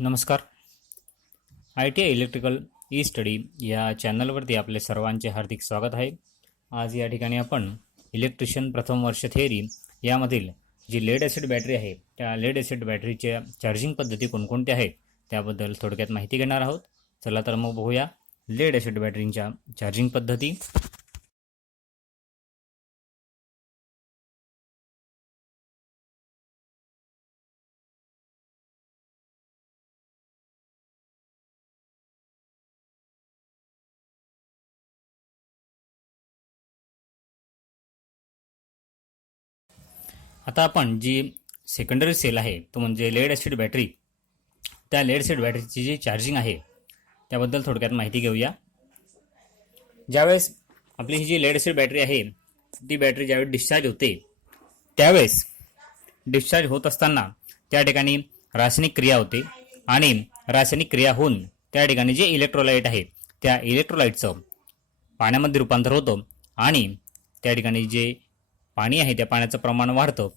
नमस्कार. ITI electrical E study या चॅनलवरती आपले सर्वांचे हार्दिक स्वागत आहे. आज या ठिकाणी आपण इलेक्ट्रिशियन प्रथम वर्ष थिअरी यामधील जी लेड ॲसिड बॅटरी आहे त्या लेड ॲसिड बॅटरीच्या चार्जिंग पद्धती कोणकोणत्या आहेत त्याबद्दल थोडक्यात माहिती घेणार आहोत. चला तर मग बघूया लेड ॲसिड बॅटरींच्या चार्जिंग पद्धती. आता आपण जी सेकंडरी सेल आहे तो म्हणजे लेड ॲसिड बॅटरी, त्या लेड ॲसिड बॅटरीची जी चार्जिंग आहे त्याबद्दल थोडक्यात माहिती घेऊया. ज्यावेळेस आपली ही जी लेड ॲसिड बॅटरी आहे ती बॅटरी ज्यावेळेस डिस्चार्ज होते त्यावेळेस डिस्चार्ज होत असताना त्या ठिकाणी रासायनिक क्रिया होते आणि रासायनिक क्रिया होऊन त्या ठिकाणी जे इलेक्ट्रोलाइट आहे त्या इलेक्ट्रोलाइटचं पाण्यामध्ये रूपांतर होतं आणि त्या ठिकाणी जे पाणी आहे त्या पाण्याचं प्रमाण वाढतं.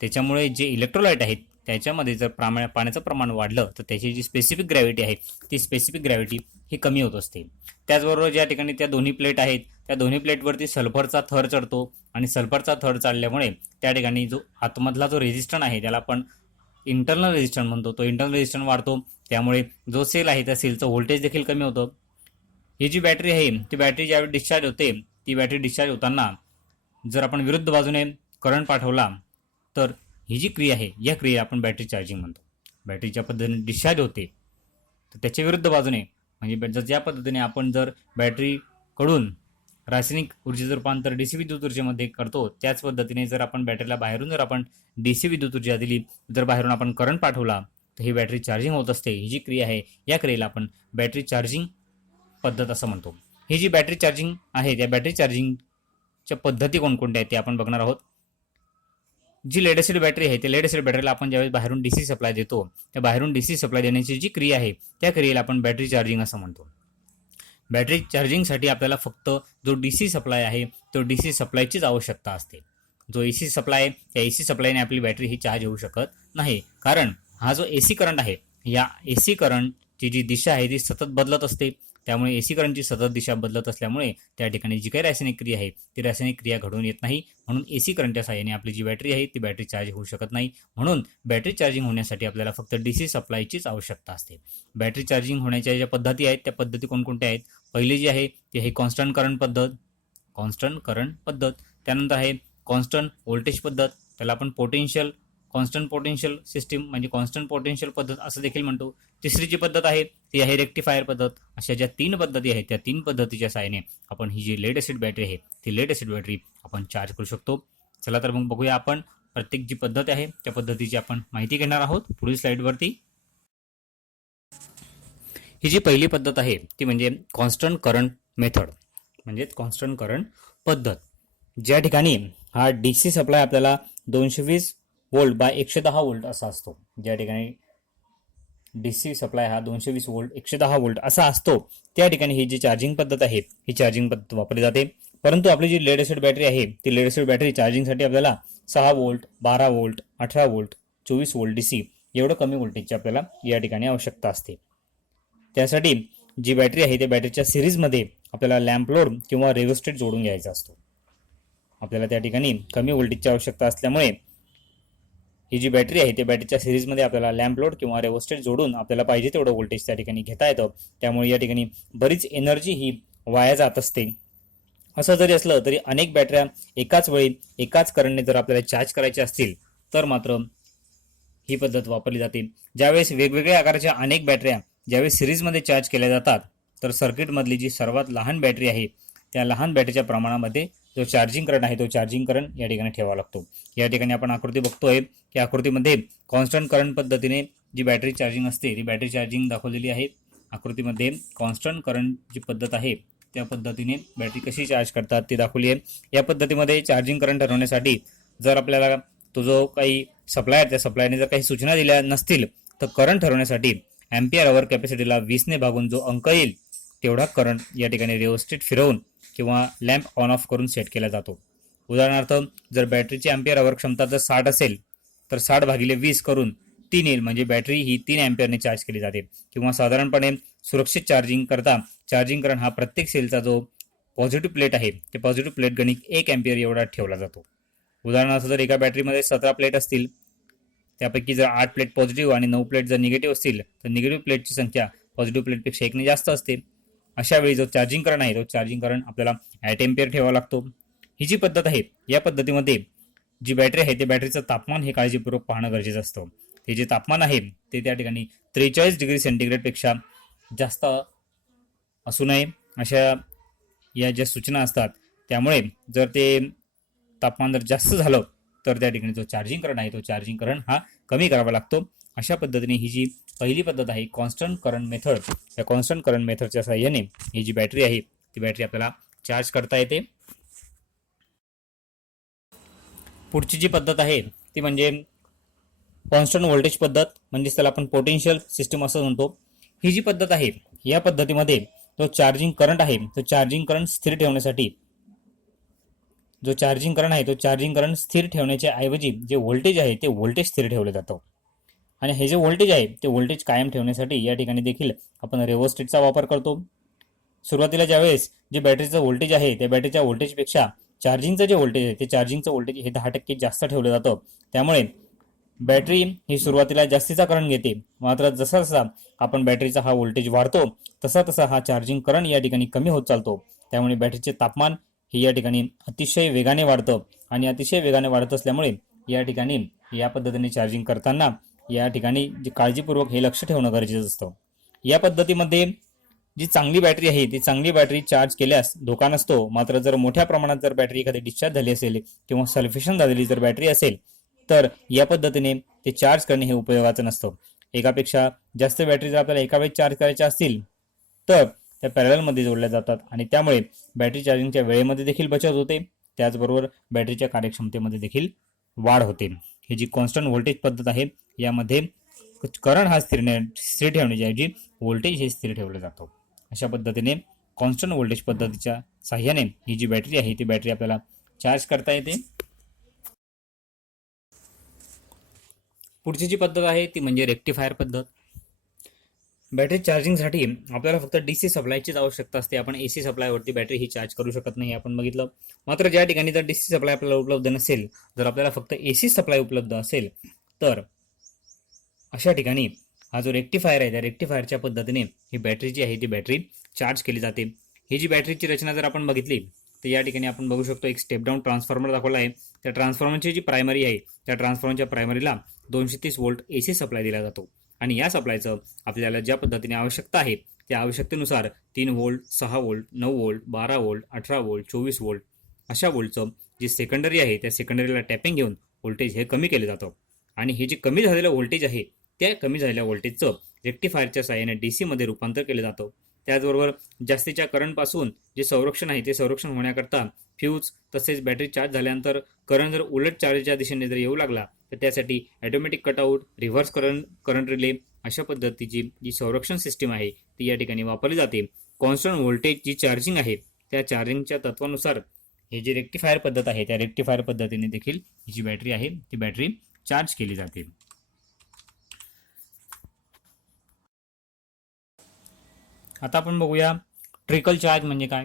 त्याच्यामुळे जे इलेक्ट्रोलाइट आहेत त्याच्यामध्ये जर पाण्याचं प्रमाण वाढलं तर त्याची जी स्पेसिफिक ग्रॅव्हिटी आहे ती स्पेसिफिक ग्रॅव्हिटी ही कमी होत असते. त्याचबरोबर ज्या ठिकाणी त्या दोन्ही प्लेट आहेत त्या दोन्ही प्लेटवरती सल्फरचा थर चढतो आणि सल्फरचा थर चढल्यामुळे त्या ठिकाणी जो आतमधला जो रेझिस्टन्स आहे त्याला आपण इंटरनल रेझिस्टन्स म्हणतो, तो इंटरनल रेझिस्टन्स वाढतो. त्यामुळे जो सेल आहे त्या सेलचं व्होल्टेज देखील कमी होतं. ही जी बॅटरी आहे ती बॅटरी ज्यावेळी डिस्चार्ज होते ती बॅटरी डिस्चार्ज होताना जर आपण विरुद्ध बाजूने करंट पाठवला तर ही जी क्रिया आहे या क्रियेला आपण बॅटरी चार्जिंग म्हणतो. बॅटरीच्या पद्धतीने डिस्चार्ज होते तर त्याच्या विरुद्ध बाजूने म्हणजे ज्या पद्धतीने आपण जर बॅटरीकडून रासायनिक ऊर्जेचं रूपांतर DC विद्युत ऊर्जेमध्ये करतो त्याच पद्धतीने जर आपण बॅटरीला बाहेरून जर आपण DC विद्युत ऊर्जा दिली, जर बाहेरून आपण करंट पाठवला तर ही बॅटरी चार्जिंग होत असते. ही जी क्रिया आहे या क्रियेला आपण बॅटरी चार्जिंग पद्धत असं म्हणतो. ही जी बॅटरी चार्जिंग आहे त्या बॅटरी चार्जिंगच्या पद्धती कोणकोणत्या आहेत ते आपण बघणार आहोत. जी लेड ॲसिड बॅटरी आहे त्या लेड ॲसिड बॅटरीला आपण ज्यावेळेस बाहेरून DC सप्लाय देतो त्या बाहेरून DC सप्लाय देण्याची जी क्रिया आहे त्या क्रियेला आपण बॅटरी चार्जिंग असं म्हणतो. बॅटरी चार्जिंगसाठी आपल्याला फक्त जो DC सप्लाय आहे तो DC सप्लायचीच आवश्यकता असते. जो AC सप्लाय आहे त्या AC सप्लायने आपली बॅटरी ही चार्ज होऊ शकत नाही, कारण हा जो AC करंट आहे या AC करंटची जी दिशा आहे ती सतत बदलत असते. त्यामुळे AC करंटची सतत दिशा बदलत असल्यामुळे त्या ठिकाणी जी काही रासायनिक क्रिया आहे ती रासायनिक क्रिया घडून येत नाही. म्हणून AC करंटच्या सहाय्याने आपली जी बॅटरी आहे ती बॅटरी चार्ज होऊ शकत नाही. म्हणून बॅटरी चार्जिंग होण्यासाठी आपल्याला फक्त DC सप्लायचीच आवश्यकता असते. बॅटरी चार्जिंग होण्याच्या ज्या पद्धती आहेत त्या पद्धती कोणकोणत्या आहेत? पहिली जी आहे ती आहे कॉन्स्टंट करंट पद्धत. त्यानंतर आहे कॉन्स्टंट व्होल्टेज पद्धत, त्याला आपण कॉन्स्टंट पोटेन्शियल सिस्टीम म्हणजे कॉन्स्टंट पोटेन्शियल पद्धत असं देखील म्हणतो. तिसरी जी पद्धत आहे ती आहे रेक्टिफायर पद्धत. अशा ज्या 3 पद्धती आहेत त्या 3 पद्धतीच्या सहाय्याने आपण ही जी लेड ॲसिड बॅटरी आहे ती लेड ॲसिड बॅटरी आपण चार्ज करू शकतो. चला तर मग बघूया आपण प्रत्येक जी पद्धत आहे त्या पद्धतीची आपण माहिती घेणार आहोत पुढील स्लाइडवरती. ही जी पहिली पद्धत आहे ती म्हणजे कॉन्स्टंट करंट मेथड म्हणजेच कॉन्स्टंट करंट पद्धत. ज्या ठिकाणी हा DC सप्लाय आपल्याला 220 वोल्ट बाय 110 वोल्ट असा असतो. ज्या ठिकाणी DC सप्लाय हा 220 वोल्ट 110 वोल्ट असा असतो त्या ठिकाणी ही जी चार्जिंग पद्धत आहे ही चार्जिंग पद्धत वापरली जाते. परंतु आपली जी लेड ॲसिड बॅटरी आहे ती लेड ॲसिड बॅटरी चार्जिंगसाठी आपल्याला 6 volt 12 volt 18 volt 24 volt DC एवढं कमी व्होल्टेजची आपल्याला या ठिकाणी आवश्यकता असते. त्यासाठी जी बॅटरी आहे त्या बॅटरीच्या सिरीजमध्ये आपल्याला लॅम्प लोड किंवा रेव्होस्टेट जोडून घ्यायचा असतो. आपल्याला त्या ठिकाणी कमी व्होल्टेजची आवश्यकता असल्यामुळे ही जी बॅटरी आहे त्या बॅटरीच्या सिरीजमध्ये आपल्याला लॅम्प लोड किंवा रेव्होस्टेट जोडून आपल्याला पाहिजे तेवढं व्होल्टेज त्या ठिकाणी घेता येतं. त्यामुळे या ठिकाणी बरीच एनर्जी ही वाया जात असते. असं जरी असलं तरी अनेक बॅटऱ्या एकाच वेळी एकाच करंटने जर आपल्याला चार्ज करायच्या असतील तर मात्र ही पद्धत वापरली जाते. ज्यावेळेस वेगवेगळ्या आकाराच्या अनेक बॅटऱ्या ज्यावेळेस सिरीजमध्ये चार्ज केल्या जातात तर सर्किटमधली जी सर्वात लहान बॅटरी आहे त्या लहान बॅटरीच्या प्रमाणामध्ये जो चार्जिंग करंट आहे तो चार्जिंग करंट या ठिकाणी ठेवावा लागतो. या ठिकाणी आपण आकृती बघतोय की आकृतीमध्ये कॉन्स्टंट करंट पद्धतीने जी बॅटरी चार्जिंग असते ती बॅटरी चार्जिंग दाखवलेली आहे. आकृतीमध्ये कॉन्स्टंट करंट जी पद्धत आहे त्या पद्धतीने बॅटरी कशी चार्ज करतात ती दाखवली आहे. या पद्धतीमध्ये चार्जिंग करंट ठरवण्यासाठी जर आपल्याला तो जो काही सप्लाय आहे त्या सप्लायने जर काही सूचना दिल्या नसतील तर करंट ठरवण्यासाठी अँपिअर अवर कॅपॅसिटीला 20ने भागून जो अंक येईल तेवढा करंट या ठिकाणी रेव्होस्टेट फिरवून किंवा लॅम्प ऑन ऑफ करून सेट केला जातो. उदाहरणार्थ जर बॅटरीची अँपिअर अवर क्षमता जर 60 असेल तर 60 भागिले 20 करून 3L म्हणजे बॅटरी ही 3 अँपिअरने चार्ज केली जाते, किंवा साधारणपणे सुरक्षित चार्जिंग करता चार्जिंग करंट हा प्रत्येक सेलचा जो पॉझिटिव्ह प्लेट आहे ते पॉझिटिव्ह प्लेट गणिक 1 अँपिअर एवढा ठेवला जातो. उदाहरणार्थ जर एका बॅटरीमध्ये 17 प्लेट असतील, त्यापैकी जर 8 प्लेट पॉझिटिव्ह आणि 9 प्लेट जर निगेटिव्ह असतील, तर निगेटिव्ह प्लेटची संख्या पॉझिटिव्ह प्लेटपेक्षा 1ने जास्त असते. अशा वेळी जो चार्जिंग करंट आहे तो चार्जिंग करंट आपल्याला 8 अँपिअर ठेवावा लागतो. ही जी पद्धत आहे, या पद्धतीमध्ये जी बॅटरी आहे ते बॅटरीचं तापमान हे काळजीपूर्वक पाहणं गरजेचं असतं. ते जे तापमान आहे ते त्या ठिकाणी 43 डिग्री सेंटीग्रेडपेक्षा जास्त असू नये, अशा या ज्या सूचना असतात. त्यामुळे जर ते तापमान जर जास्त झालं तर त्या ठिकाणी जो चार्जिंग करंट आहे तो चार्जिंग करंट हा कमी करावा लागतो. अशा पद्धतीने ही जी पहिली पद्धत आहे कॉन्स्टंट करंट मेथड, या कॉन्स्टंट करंट मेथडच्या सहाय्याने ही जी बॅटरी आहे ती बॅटरी आपल्याला चार्ज करता येते. पुढची जी पद्धत आहे ती म्हणजे कॉन्स्टंट व्होल्टेज पद्धत, म्हणजेच त्याला आपण पोटेन्शियल सिस्टम असं म्हणतो. ही जी पद्धत आहे या पद्धतीमध्ये जो चार्जिंग करंट आहे तो चार्जिंग करंट स्थिर ठेवण्यासाठी, जो चार्जिंग करंट आहे तो चार्जिंग करंट स्थिर ठेवण्याच्या ऐवजी जे व्होल्टेज आहे ते व्होल्टेज स्थिर ठेवलं जातं. आणि हे जे व्होल्टेज आहे ते व्होल्टेज कायम ठेवण्यासाठी या ठिकाणी देखील आपण रेव्हर्स्टेटचा वापर करतो. सुरुवातीला ज्यावेळेस जे बॅटरीचं व्होल्टेज आहे त्या बॅटरीच्या व्होल्टेजपेक्षा चार्जिंगचं जे व्होल्टेज आहे ते चार्जिंगचं व्होल्टेज हे 10% जास्त ठेवलं जातं. त्यामुळे बॅटरी ही सुरुवातीला जास्तीचा करंट घेते, मात्र जसा जसा आपण बॅटरीचा हा व्होल्टेज वाढतो तसा तसा हा चार्जिंग करंट या ठिकाणी कमी होत चालतो. त्यामुळे बॅटरीचे तापमान हे या ठिकाणी अतिशय वेगाने वाढतं, आणि अतिशय वेगाने वाढत असल्यामुळे या ठिकाणी या पद्धतीने चार्जिंग करताना या ठिकाणी जे काळजीपूर्वक हे लक्ष ठेवणं गरजेचं असतं. या पद्धतीमध्ये जी चांगली बॅटरी आहे ती चांगली बॅटरी चार्ज केल्यास धोका नसतो, मात्र जर मोठ्या प्रमाणात जर बॅटरी एखादी डिस्चार्ज झाली असेल किंवा सल्फेशन झालेली जर बॅटरी असेल तर या पद्धतीने ते चार्ज करणे हे उपयोगाचं नसतं. एकापेक्षा जास्त बॅटरी जर आपल्याला एका वेळेस चार्ज करायच्या असतील तर त्या पॅरललमध्ये जोडल्या जातात, आणि त्यामुळे बॅटरी चार्जिंगच्या वेळेमध्ये देखील बचत होते, त्याचबरोबर बॅटरीच्या कार्यक्षमतेमध्ये देखील वाढ होते. ही जी कॉन्स्टंट व्होल्टेज पद्धत आहे यामध्ये करंट हा स्थिर ठेवण्याची ऐवजी व्होल्टेज हे स्थिर ठेवलं जातं. अशा पद्धतीने कॉन्स्टंट व्होल्टेज पद्धतीच्या साह्याने ही जी बॅटरी आहे ती बॅटरी आपल्याला चार्ज करता येते. पुढची जी पद्धत आहे ती म्हणजे रेक्टिफायर पद्धत. बॅटरी चार्जिंगसाठी आपल्याला फक्त DC सप्लायचीच आवश्यकता असते. आपण AC सप्लायवरती बॅटरी ही चार्ज करू शकत नाही, आपण बघितलं. मात्र ज्या ठिकाणी जर DC सप्लाय आपल्याला उपलब्ध नसेल, जर आपल्याला फक्त AC सप्लाय उपलब्ध असेल तर अशा ठिकाणी हा जो रेक्टिफायर आहे त्या रेक्टिफायरच्या पद्धतीने ही बॅटरी जी आहे ती बॅटरी चार्ज केली जाते. ही जी बॅटरीची रचना जर आपण बघितली तर या ठिकाणी आपण बघू शकतो एक स्टेप डाऊन ट्रान्सफॉर्मर दाखवला आहे. त्या ट्रान्सफॉर्मरची जी प्रायमरी आहे त्या ट्रान्सफॉर्मरच्या प्रायमरीला 230 व्होल्ट AC सप्लाय दिला जातो, आणि या सप्लायचं आपल्याला ज्या पद्धतीने आवश्यकता आहे त्या आवश्यकतेनुसार 3 volt, 6 volt, 9 volt, 12 volt, 18 volt, 24 volt अशा व्होल्टचं जे सेकंडरी आहे त्या सेकंडरीला टॅपिंग घेऊन व्होल्टेज हे कमी केलं जातं. आणि हे जे कमी झालेलं व्होल्टेज आहे त्या कमी झालेल्या व्होल्टेजचं रेक्टिफायरच्या सहाय्याने DC मध्ये रूपांतर केलं जातं. त्याचबरोबर जास्तीच्या करंटपासून जे संरक्षण आहे ते संरक्षण होण्याकरता फ्यूज तसेच बॅटरी चार्ज झाल्यानंतर करंट जर उलट चार्जच्या दिशेने जर येऊ लागला तर त्यासाठी automatic cutout, reverse current relay अशा पद्धतीची जी संरक्षण सिस्टीम आहे ती या ठिकाणी वापरली जाते. कॉन्स्टंट व्होल्टेज जी चार्जिंग आहे त्या चार्जिंगच्या तत्वानुसार ही जी रेक्टिफायर पद्धत आहे त्या रेक्टिफायर पद्धतीने देखील ही जी बॅटरी आहे ती बॅटरी चार्ज केली जाते. आता आपण बघूया ट्रिकल चार्ज म्हणजे काय.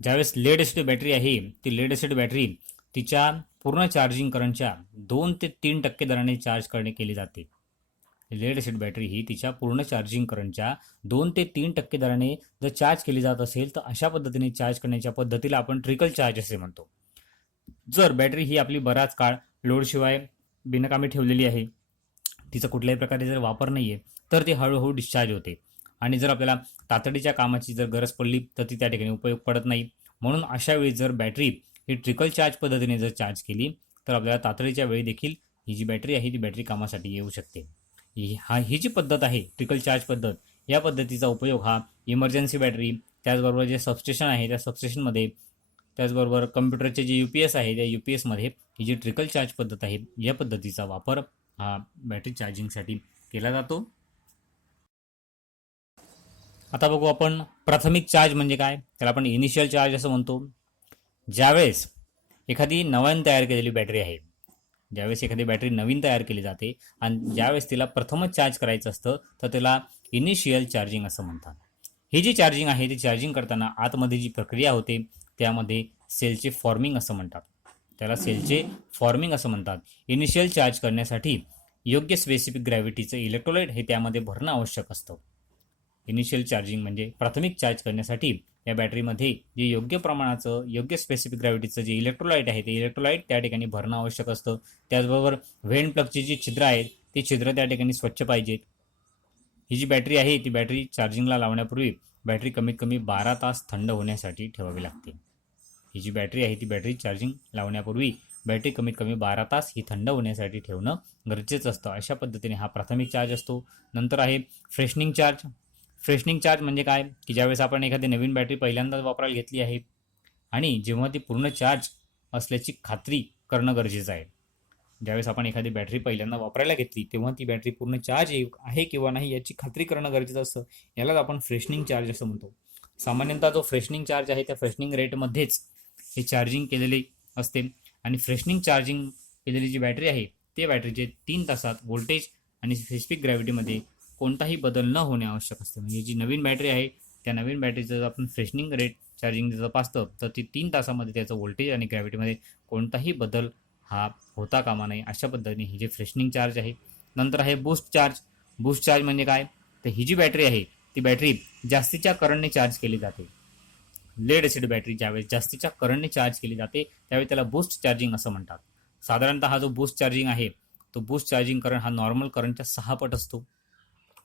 ज्यावेळेस लेड एसिड बॅटरी आहे ती लेड एसिड बॅटरी तिच्या पूर्ण चार्जिंग करंटच्या 2 ते 3% दराने चार्ज केली जाते. लेड एसिड बॅटरी ही तिच्या पूर्ण चार्जिंग करंटच्या 2 ते 3% दराने जर चार्ज केली जात असेल तर अशा पद्धतीने चार्ज करण्याच्या पद्धतीला आपण ट्रिकल चार्ज असे म्हणतो. जर बॅटरी ही आपली बराच काळ लोडशिवाय बिनकामी ठेवलेली आहे, तिचा कुठल्याही प्रकारे जर वापर नाही आहे तर ती हळूहळू डिस्चार्ज होते, आणि जर आपल्याला तातडीच्या कामाची जर गरज पडली तर ती त्या ठिकाणी उपयोग पडत नाही. म्हणून अशा वेळी जर बॅटरी ही ट्रिकल चार्ज पद्धतीने जर चार्ज केली तर आपल्याला तातडीच्या वेळी देखील ही जी बॅटरी आहे ती बॅटरी कामासाठी येऊ शकते. ही जी पद्धत आहे ट्रिकल चार्ज पद्धत, या पद्धतीचा उपयोग हा इमर्जन्सी बॅटरी, त्याचबरोबर जे सबस्टेशन आहे त्या सबस्टेशनमध्ये, त्याचबरोबर कम्प्युटरचे जे UPS आहे त्या UPSमध्ये ही जी ट्रिकल चार्ज पद्धत आहे या पद्धतीचा वापर हा बॅटरी चार्जिंगसाठी केला जातो. आता बघू आपण प्राथमिक चार्ज म्हणजे काय. त्याला आपण इनिशियल चार्ज असं म्हणतो. ज्यावेळेस एखादी नव्याने तयार केलेली बॅटरी आहे ज्यावेळेस एखादी बॅटरी नवीन तयार केली जाते आणि ज्यावेळेस तिला प्रथमच चार्ज करायचं असतं तर त्याला इनिशियल चार्जिंग असं म्हणतात. ही जी चार्जिंग आहे ती चार्जिंग करताना आतमध्ये जी प्रक्रिया होते त्यामध्ये सेलचे फॉर्मिंग असं म्हणतात. त्याला सेलचे फॉर्मिंग असं म्हणतात. इनिशियल चार्ज करण्यासाठी योग्य स्पेसिफिक ग्रॅव्हिटीचं इलेक्ट्रोलाइट हे त्यामध्ये भरणं आवश्यक असतं. इनिशियल चार्जिंग म्हणजे प्राथमिक चार्ज करण्यासाठी या बॅटरीमध्ये जे योग्य प्रमाणाचं योग्य स्पेसिफिक ग्रॅव्हिटीचं जे इलेक्ट्रोलाइट आहे ते इलेक्ट्रोलाइट त्या ठिकाणी भरणं आवश्यक असतं. त्याचबरोबर व्हेंट प्लगची जी छिद्र आहेत ती छिद्र त्या ठिकाणी स्वच्छ पाहिजेत. ही जी बॅटरी आहे ती बॅटरी चार्जिंगला लावण्यापूर्वी बॅटरी कमीत कमी 12 तास थंड होण्यासाठी ठेवावी लागते. ही जी बॅटरी आहे ती बॅटरी चार्जिंग लावण्यापूर्वी बॅटरी कमीत कमी 12 तास ही थंड होण्यासाठी ठेवणं गरजेचं असतं. अशा पद्धतीने हा प्राथमिक चार्ज असतो. नंतर आहे फ्रेशनिंग चार्ज. फ्रेशनिंग चार्ज म्हणजे काय की ज्यावेळेस आपण एखादी नवीन बॅटरी पहिल्यांदाच वापरायला घेतली आहे आणि जेव्हा ती पूर्ण चार्ज असल्याची खात्री करणं गरजेचं आहे. ज्यावेळेस आपण एखादी बॅटरी पहिल्यांदा वापरायला घेतली तेव्हा ती बॅटरी पूर्ण चार्ज आहे किंवा नाही याची खात्री करणं गरजेचं असतं. यालाच आपण फ्रेशनिंग चार्ज असं म्हणतो. सामान्यतः जो फ्रेशनिंग चार्ज आहे त्या फ्रेशनिंग रेटमध्येच हे चार्जिंग केलेले असते आणि फ्रेशनिंग चार्जिंग केलेली जी बॅटरी आहे ते बॅटरीचे 3 तासात व्होल्टेज आणि स्पेसिफिक ग्रॅव्हिटीमध्ये कोणताही बदल न होणे आवश्यक असते. म्हणजे जी नवीन बॅटरी आहे त्या नवीन बॅटरीचं जर आपण फ्रेशनिंग रेट चार्जिंग तपासतं तर ती 3 तासामध्ये त्याचं व्होल्टेज आणि ग्रॅव्हिटीमध्ये कोणताही बदल हा होता कामा नये. अशा पद्धतीने ही जे फ्रेशनिंग चार्ज आहे. नंतर आहे बूस्ट चार्ज. बूस्ट चार्ज म्हणजे काय तर ही जी बॅटरी आहे ती बॅटरी जास्तीच्या करंटने चार्ज केली जाते. लेड ॲसिड बॅटरी ज्यावेळेस जास्तीच्या करंटने चार्ज केली जाते त्यावेळी त्याला बूस्ट चार्जिंग असं म्हणतात. साधारणतः हा जो बूस्ट चार्जिंग आहे तो बूस्ट चार्जिंग करंट हा नॉर्मल करंटच्या 6 पट असतो.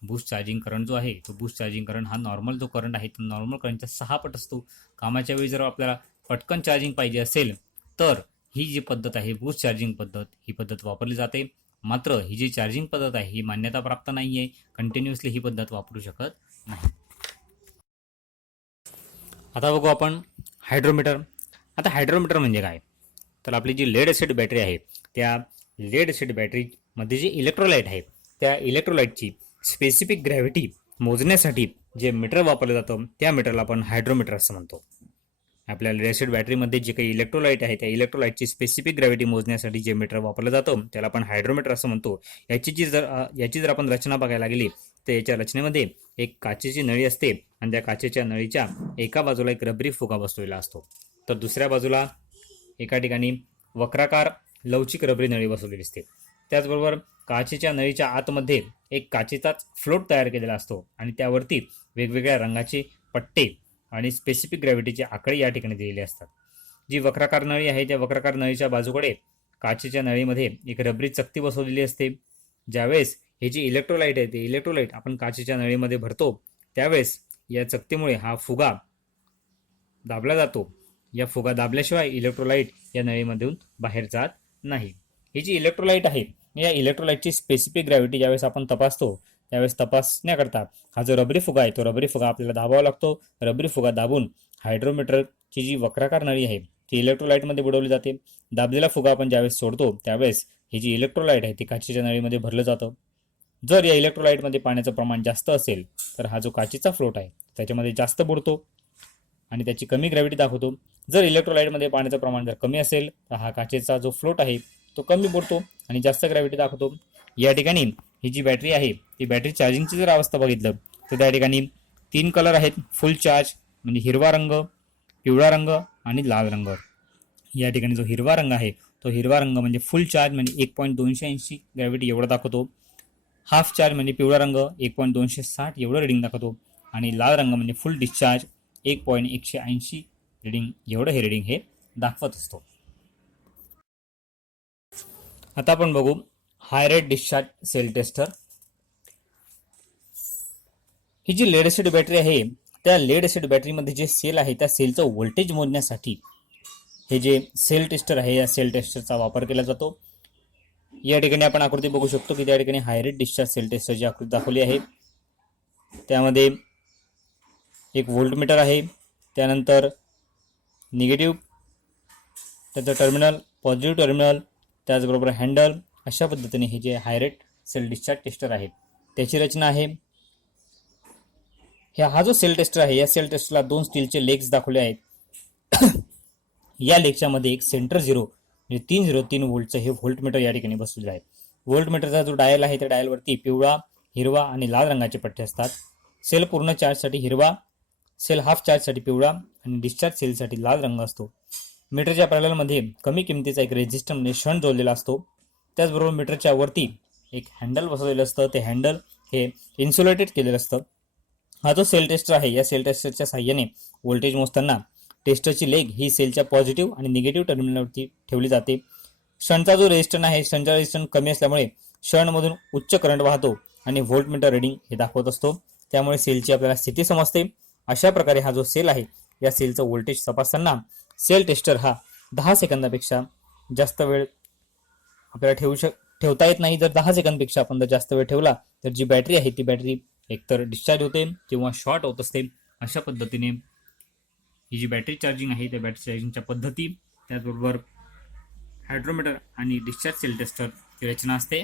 बूस्ट चार्जिंग करंट जो आहे तो बूस्ट चार्जिंग करंट हा नॉर्मल जो करंट आहे तो नॉर्मल करंटच्या 6 पट असतो. कामाच्या वेळी जर आपल्याला पटकन चार्जिंग पाहिजे असेल तर ही जी पद्धत आहे बूस्ट चार्जिंग पद्धत ही पद्धत वापरली जाते. मात्र ही जी चार्जिंग पद्धत आहे ही मान्यता प्राप्त नाही आहे. कंटिन्युअसली ही पद्धत वापरू शकत नाही. आता बघू आपण हायड्रोमीटर. आता हायड्रोमीटर म्हणजे काय तर आपली जी लेड ॲसिड बॅटरी आहे त्या लेड ॲसिड बॅटरीमध्ये जे इलेक्ट्रोलाइट आहे त्या इलेक्ट्रोलाइटची स्पेसिफिक ग्रॅव्हिटी मोजण्यासाठी जे मीटर वापरलं जातं त्या मीटरला आपण हायड्रोमीटर असं म्हणतो. आपल्या लेड ॲसिड बॅटरीमध्ये जे काही इलेक्ट्रोलाइट आहे त्या इलेक्ट्रोलाइटची स्पेसिफिक ग्रॅव्हिटी मोजण्यासाठी जे मीटर वापरलं जातं त्याला आपण हायड्रोमीटर असं म्हणतो. याची जर आपण रचना बघायला गेली तर याच्या रचनेमध्ये एक काचेची नळी असते आणि त्या काचेच्या नळीच्या एका बाजूला एक रबरी फुगा बसवलेला असतो तर दुसऱ्या बाजूला एका ठिकाणी वक्राकार लवचिक रबरी नळी बसवलेली असते. त्याचबरोबर काचेच्या नळीच्या आतमध्ये एक काचेचाच फ्लोट तयार केलेला असतो आणि त्यावरती वेगवेगळ्या रंगाचे पट्टे आणि स्पेसिफिक ग्रॅव्हिटीचे आकडे या ठिकाणी दिलेले असतात. जी वक्राकार नळी आहे त्या वक्राकार नळीच्या बाजूकडे काचेच्या नळीमध्ये एक रबरी चकती बसवलेली असते. ज्यावेळेस हे जे इलेक्ट्रोलाइट आहे ते इलेक्ट्रोलाइट आपण काचेच्या नळीमध्ये भरतो त्यावेळेस या चकतीमुळे हा फुगा दाबला जातो. या फुगा दाबल्याशिवाय इलेक्ट्रोलाइट या नळीमधून बाहेर जात नाही. ही जी इलेक्ट्रोलाइट आहे या इलेक्ट्रोलाइटची स्पेसिफिक ग्रॅव्हिटी ज्यावेळेस आपण तपासतो त्यावेळेस तपासण्याकरता हा जो रबरी फुगा आहे तो रबरी फुगा आपल्याला दाबावा लागतो. रबरी फुगा दाबून हायड्रोमीटरची जी वक्राकार नळी आहे ती इलेक्ट्रोलाइटमध्ये बुडवली जाते. दाबलेला फुगा आपण ज्यावेळेस सोडतो त्यावेळेस ही जी इलेक्ट्रोलाइट आहे ती काचेच्या नळीमध्ये भरलं जातं. जर या इलेक्ट्रोलाइटमध्ये पाण्याचं प्रमाण जास्त असेल तर हा जो काचेचा फ्लोट आहे त्याच्यामध्ये जास्त बुडतो आणि त्याची कमी ग्रॅव्हिटी दाखवतो. जर इलेक्ट्रोलाइटमध्ये पाण्याचं प्रमाण जर कमी असेल तर हा काचेचा जो फ्लोट आहे तो कमी बुडतो आणि जास्त ग्रॅव्हिटी दाखवतो. या ठिकाणी ही जी बॅटरी आहे ती बॅटरी चार्जिंगची जर अवस्था बघितलं तर त्या ठिकाणी 3 कलर आहेत. फुल चार्ज म्हणजे हिरवा रंग, पिवळा रंग आणि लाल रंग. या ठिकाणी जो हिरवा रंग आहे तो हिरवा रंग म्हणजे फुल चार्ज म्हणजे 1.280 ग्रॅव्हिटी एवढा दाखवतो. हाफ चार्ज म्हणजे पिवळा रंग 1.260 एवढं रिडिंग दाखवतो आणि लाल रंग म्हणजे फुल डिस्चार्ज 1.180 रिडिंग एवढं हे रिडिंग हे दाखवत असतो. आता आपण बघू high rate discharge cell tester. ही जी लेड ॲसिड बॅटरी आहे त्या लेड ॲसिड बॅटरीमध्ये जे सेल आहे त्या सेलचं व्होल्टेज मोजण्यासाठी हे जे सेल टेस्टर आहे या सेल टेस्टरचा वापर केला जातो. या ठिकाणी आपण आकृती बघू शकतो की त्या ठिकाणी हाय रेट डिस्चार्ज सेल टेस्टरची आकृती दाखवली आहे. त्यामध्ये एक व्होल्टमीटर आहे, त्यानंतर निगेटिव्ह त्याचं टर्मिनल, पॉझिटिव्ह टर्मिनल, त्याचबरोबर हँडल. अशा पद्धतीने हे जे high rate cell discharge tester आहे त्याची रचना आहे. हा जो सेल टेस्टर आहे या सेल टेस्टरला 2 स्टीलचे लेग्स दाखवले आहेत. या लेगच्या मध्ये एक सेंटर झिरो म्हणजे 303 व्होल्टचं हे व्होल्टमीटर या ठिकाणी बसलेलं आहे. व्होल्टमीटरचा जो डायल आहे त्या डायलवरती पिवळा, हिरवा आणि लाल रंगाचे पट्टे असतात. सेल पूर्ण चार्जसाठी हिरवा, सेल हाफ चार्जसाठी पिवळा आणि डिस्चार्ज सेलसाठी लाल रंग असतो. मीटरच्या पॅरललमध्ये कमी किमतीचा एक रेझिस्टर म्हणजे शंट जोडलेला असतो. त्याचबरोबर मीटरच्या वरती एक हँडल बसवलेलं असतं. ते हँडल हे इन्सुलेटेड केलेलं असतं. हा जो सेल टेस्टर आहे या सेल टेस्टरच्या साहाय्याने व्होल्टेज मोजताना टेस्टरची लेग ही सेलच्या पॉझिटिव्ह आणि निगेटिव्ह टर्मिनलवरती ठेवली जाते. शंटचा जो रेजिस्टन्स आहे, शंटचा रेजिस्टन्स कमी असल्यामुळे शंटमधून उच्च करंट वाहतो आणि व्होल्टमीटर रीडिंग हे दाखवत असतो. त्यामुळे सेलची आपल्याला स्थिती समजते. अशा प्रकारे हा जो सेल आहे या सेलचं व्होल्टेज तपासताना सेल टेस्टर हा 10 सेकंदापेक्षा जास्त वेळ आपल्याला ठेवता येत नाही. जर 10 सेकंदपेक्षा आपण जर जास्त वेळ ठेवला तर जी बॅटरी आहे ती बॅटरी एकतर डिस्चार्ज होते किंवा शॉर्ट होत असते. अशा पद्धतीने ही जी बॅटरी चार्जिंग आहे त्या बॅटरी चार्जिंगच्या पद्धती, त्याचबरोबर हायड्रोमीटर आणि डिस्चार्ज सेल टेस्टरची रचना असते.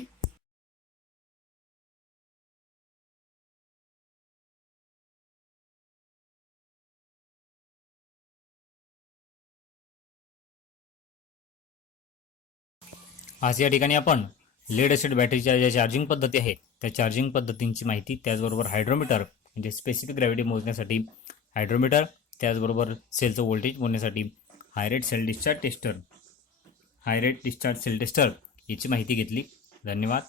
आज या ठिकाणी आपण लेड ॲसिड बॅटरीच्या ज्या चार्जिंग पद्धती आहेत त्या चार्जिंग पद्धतींची माहिती, त्याचबरोबर हायड्रोमीटर म्हणजे स्पेसिफिक ग्रॅव्हिटी मोजण्यासाठी हायड्रोमीटर, त्याचबरोबर सेलचं व्होल्टेज मोजण्यासाठी high rate discharge cell tester याची माहिती घेतली. धन्यवाद.